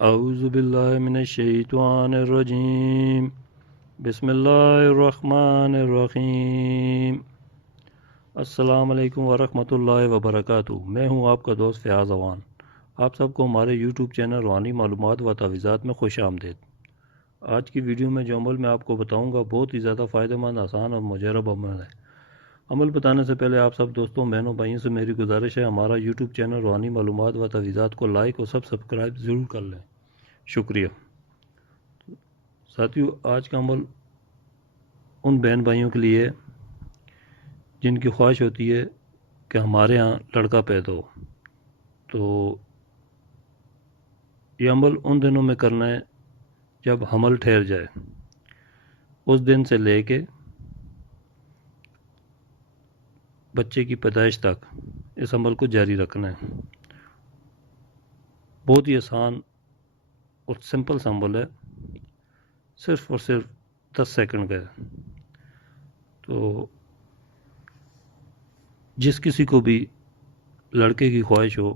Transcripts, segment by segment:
اعوذ باللہ من الشیطان الرجیم بسم اللہ الرحمن الرحیم۔ السلام علیکم ورحمۃ اللہ وبرکاتہ۔ میں ہوں آپ کا دوست فیاض اوان۔ آپ سب کو ہمارے یوٹیوب چینل روحانی معلومات و تعویذات میں خوش آمدید۔ آج کی ویڈیو میں جو عمل میں آپ کو بتاؤں گا بہت ہی زیادہ فائدہ مند، آسان اور مجرب عمل ہے۔ عمل بتانے سے پہلے آپ سب دوستوں، بہنوں، بھائیوں سے میری گزارش ہے ہمارا یوٹیوب چینل روحانی معلومات و تعویذات کو لائک اور سبسکرائب ضرور کر لیں، شکریہ۔ ساتھیو، آج کا عمل ان بہن بھائیوں کے لیے جن کی خواہش ہوتی ہے کہ ہمارے ہاں لڑکا پیدا ہو، تو یہ عمل ان دنوں میں کرنا ہے جب حمل ٹھہر جائے۔ اس دن سے لے کے بچے کی پیدائش تک اس عمل کو جاری رکھنا ہے۔ بہت ہی آسان اور سمپل سا عمل ہے، صرف اور صرف 10 سیکنڈ کا ہے۔ تو جس کسی کو بھی لڑکے کی خواہش ہو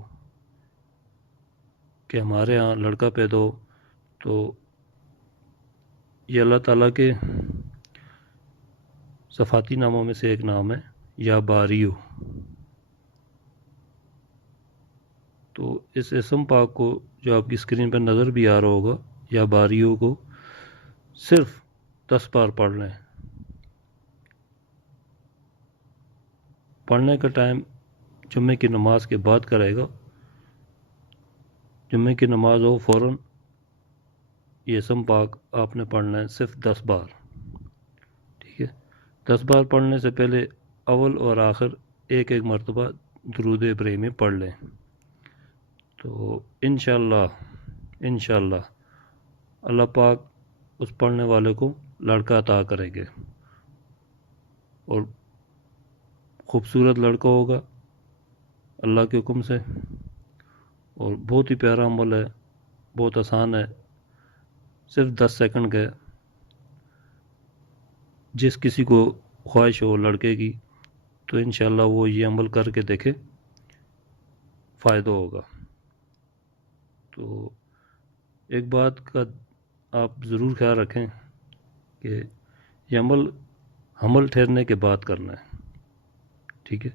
کہ ہمارے ہاں لڑکا پیدا ہو، تو یہ اللہ تعالیٰ کے صفاتی ناموں میں سے ایک نام ہے یا باریو۔ تو اس اسم پاک کو جو آپ کی اسکرین پہ نظر بھی آ رہا ہوگا، یا باریو کو صرف 10 بار پڑھ لیں۔ پڑھنے کا ٹائم جمعے کی نماز کے بعد کرے گا۔ جمعے کی نماز ہو فوراً یہ اسم پاک آپ نے پڑھنا ہے، صرف 10 بار، ٹھیک ہے۔ 10 بار پڑھنے سے پہلے اول اور آخر ایک مرتبہ درود ابراہیمی پڑھ لیں، تو انشاءاللہ اللہ پاک اس پڑھنے والے کو لڑکا عطا کریں گے، اور خوبصورت لڑکا ہوگا اللہ کے حکم سے۔ اور بہت ہی پیارا عمل ہے، بہت آسان ہے، صرف 10 سیکنڈ کا ہے۔ جس کسی کو خواہش ہو لڑکے کی تو انشاءاللہ وہ یہ عمل کر کے دیکھے، فائدہ ہوگا۔ تو ایک بات کا آپ ضرور خیال رکھیں کہ یہ عمل حمل ٹھہرنے کے بعد کرنا ہے، ٹھیک ہے۔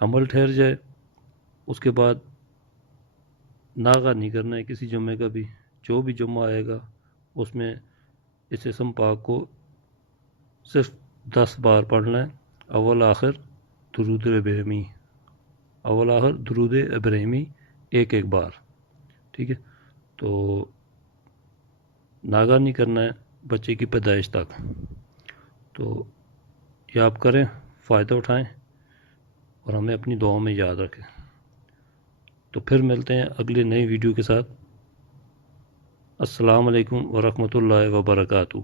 حمل ٹھہر جائے اس کے بعد ناغہ نہیں کرنا ہے کسی جمعے کا بھی۔ جو بھی جمعہ آئے گا اس میں اس اسم پاک کو صرف 10 بار پڑھنا ہے، اول آخر درود ابراہیمی ایک بار، ٹھیک ہے۔ تو ناغہ نہیں کرنا ہے بچے کی پیدائش تک۔ تو یہ آپ کریں، فائدہ اٹھائیں اور ہمیں اپنی دعاؤں میں یاد رکھیں۔ تو پھر ملتے ہیں اگلی نئی ویڈیو کے ساتھ۔ السلام علیکم ورحمۃ اللہ وبرکاتہ۔